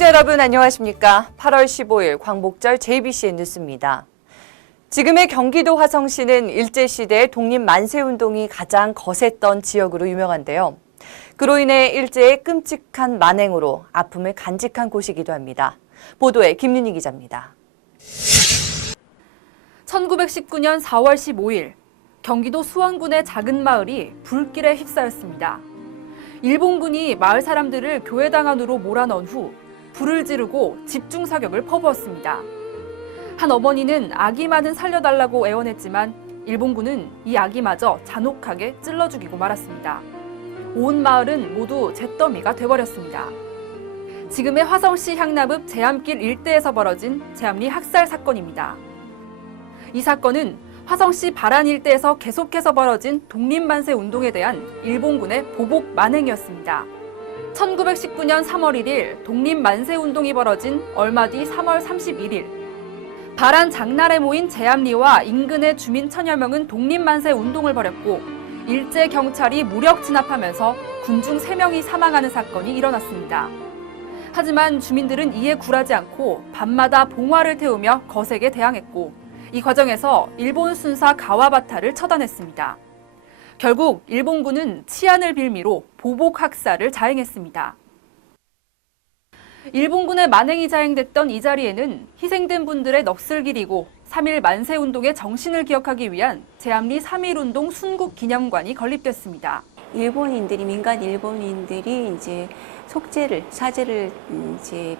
시청자 여러분 안녕하십니까? 8월 15일 광복절 JBCN 뉴스입니다. 지금의 경기도 화성시는 일제시대 독립만세운동이 가장 거셌던 지역으로 유명한데요. 그로 인해 일제의 끔찍한 만행으로 아픔을 간직한 곳이기도 합니다. 보도에 김윤희 기자입니다. 1919년 4월 15일 경기도 수원군의 작은 마을이 불길에 휩싸였습니다. 일본군이 마을 사람들을 교회당 안으로 몰아넣은 후 불을 지르고 집중 사격을 퍼부었습니다. 한 어머니는 아기만은 살려달라고 애원했지만 일본군은 이 아기마저 잔혹하게 찔러 죽이고 말았습니다. 온 마을은 모두 잿더미가 돼버렸습니다. 지금의 화성시 향남읍 제암길 일대에서 벌어진 제암리 학살 사건입니다. 이 사건은 화성시 발안 일대에서 계속해서 벌어진 독립만세 운동에 대한 일본군의 보복 만행이었습니다. 1919년 3월 1일 독립만세 운동이 벌어진 얼마 뒤 3월 31일 발안 장날에 모인 제암리와 인근의 주민 천여 명은 독립만세 운동을 벌였고 일제 경찰이 무력 진압하면서 군중 3명이 사망하는 사건이 일어났습니다. 하지만 주민들은 이에 굴하지 않고 밤마다 봉화를 태우며 거세게 대항했고 이 과정에서 일본 순사 가와바타를 처단했습니다. 결국 일본군은 치안을 빌미로 보복 학살을 자행했습니다. 일본군의 만행이 자행됐던 이 자리에는 희생된 분들의 넋을 기리고 3.1 만세운동의 정신을 기억하기 위한 제암리 3.1운동 순국기념관이 건립됐습니다. 민간 일본인들이 이제 사죄를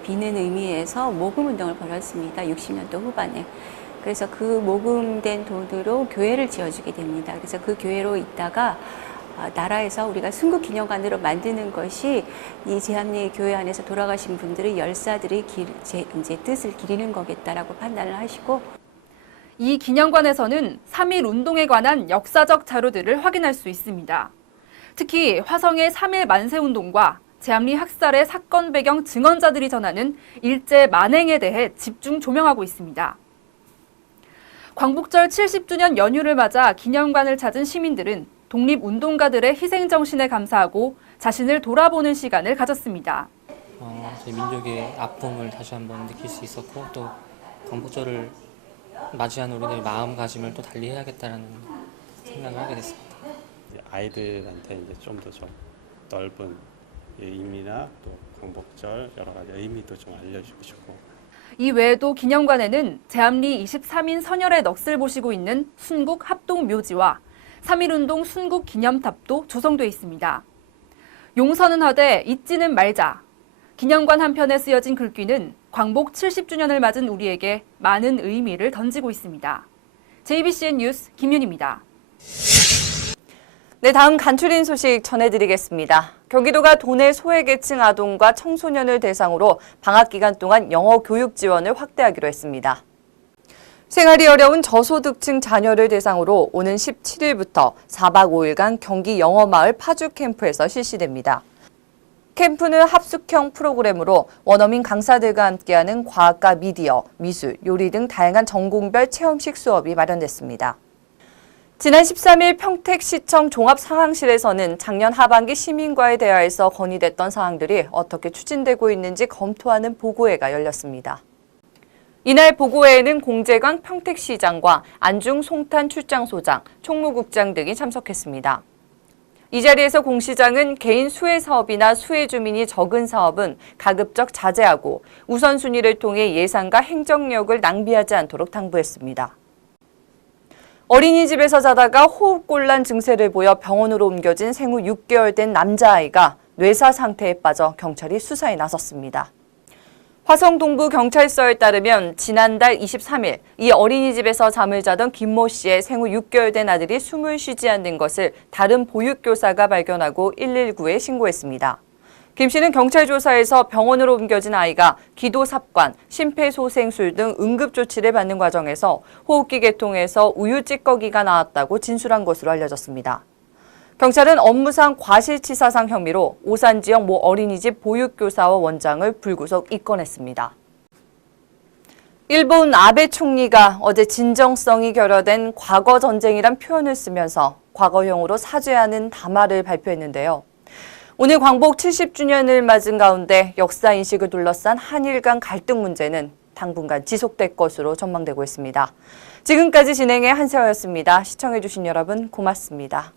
비는 의미에서 모금운동을 벌였습니다. 60년도 후반에. 그래서 그 모금된 돈으로 교회를 지어주게 됩니다. 그래서 그 교회로 있다가 나라에서 우리가 순국기념관으로 만드는 것이 이 제암리 교회 안에서 돌아가신 분들의 열사들의 뜻을 기리는 거겠다라고 판단을 하시고 이 기념관에서는 3.1 운동에 관한 역사적 자료들을 확인할 수 있습니다. 특히 화성의 3.1 만세운동과 제암리 학살의 사건 배경 증언자들이 전하는 일제 만행에 대해 집중 조명하고 있습니다. 광복절 70주년 연휴를 맞아 기념관을 찾은 시민들은 독립운동가들의 희생정신에 감사하고 자신을 돌아보는 시간을 가졌습니다. 저희 민족의 아픔을 다시 한번 느낄 수 있었고 또 광복절을 맞이한 우리들의 마음가짐을 또 달리 해야겠다는 생각을 하게 됐습니다. 아이들한테 이제 좀 더 넓은 의미나 또 광복절 여러 가지 의미도 좀 알려주고 싶고. 이 외에도 기념관에는 제암리 23인 선열의 넋을 보시고 있는 순국 합동묘지와 3.1운동 순국 기념탑도 조성돼 있습니다. 용서는 하되 잊지는 말자. 기념관 한편에 쓰여진 글귀는 광복 70주년을 맞은 우리에게 많은 의미를 던지고 있습니다. JBCN 뉴스 김윤희입니다. 네, 다음 간추린 소식 전해드리겠습니다. 경기도가 도내 소외계층 아동과 청소년을 대상으로 방학 기간 동안 영어 교육 지원을 확대하기로 했습니다. 생활이 어려운 저소득층 자녀를 대상으로 오는 17일부터 4박 5일간 경기 영어마을 파주 캠프에서 실시됩니다. 캠프는 합숙형 프로그램으로 원어민 강사들과 함께하는 과학과 미디어, 미술, 요리 등 다양한 전공별 체험식 수업이 마련됐습니다. 지난 13일 평택시청 종합상황실에서는 작년 하반기 시민과의 대화에서 건의됐던 사항들이 어떻게 추진되고 있는지 검토하는 보고회가 열렸습니다. 이날 보고회에는 공재광 평택시장과 안중 송탄 출장소장, 총무국장 등이 참석했습니다. 이 자리에서 공 시장은 개인 수혜 사업이나 수혜 주민이 적은 사업은 가급적 자제하고 우선순위를 통해 예산과 행정력을 낭비하지 않도록 당부했습니다. 어린이집에서 자다가 호흡곤란 증세를 보여 병원으로 옮겨진 생후 6개월 된 남자아이가 뇌사 상태에 빠져 경찰이 수사에 나섰습니다. 화성동부경찰서에 따르면 지난달 23일 이 어린이집에서 잠을 자던 김모 씨의 생후 6개월 된 아들이 숨을 쉬지 않는 것을 다른 보육교사가 발견하고 119에 신고했습니다. 김 씨는 경찰 조사에서 병원으로 옮겨진 아이가 기도삽관, 심폐소생술 등 응급조치를 받는 과정에서 호흡기 계통에서 우유 찌꺼기가 나왔다고 진술한 것으로 알려졌습니다. 경찰은 업무상 과실치사상 혐의로 오산 지역 모 어린이집 보육교사와 원장을 불구속 입건했습니다. 일본 아베 총리가 어제 진정성이 결여된 과거 전쟁이란 표현을 쓰면서 과거형으로 사죄하는 담화를 발표했는데요. 오늘 광복 70주년을 맞은 가운데 역사 인식을 둘러싼 한일 간 갈등 문제는 당분간 지속될 것으로 전망되고 있습니다. 지금까지 진행의 한세화였습니다. 시청해주신 여러분 고맙습니다.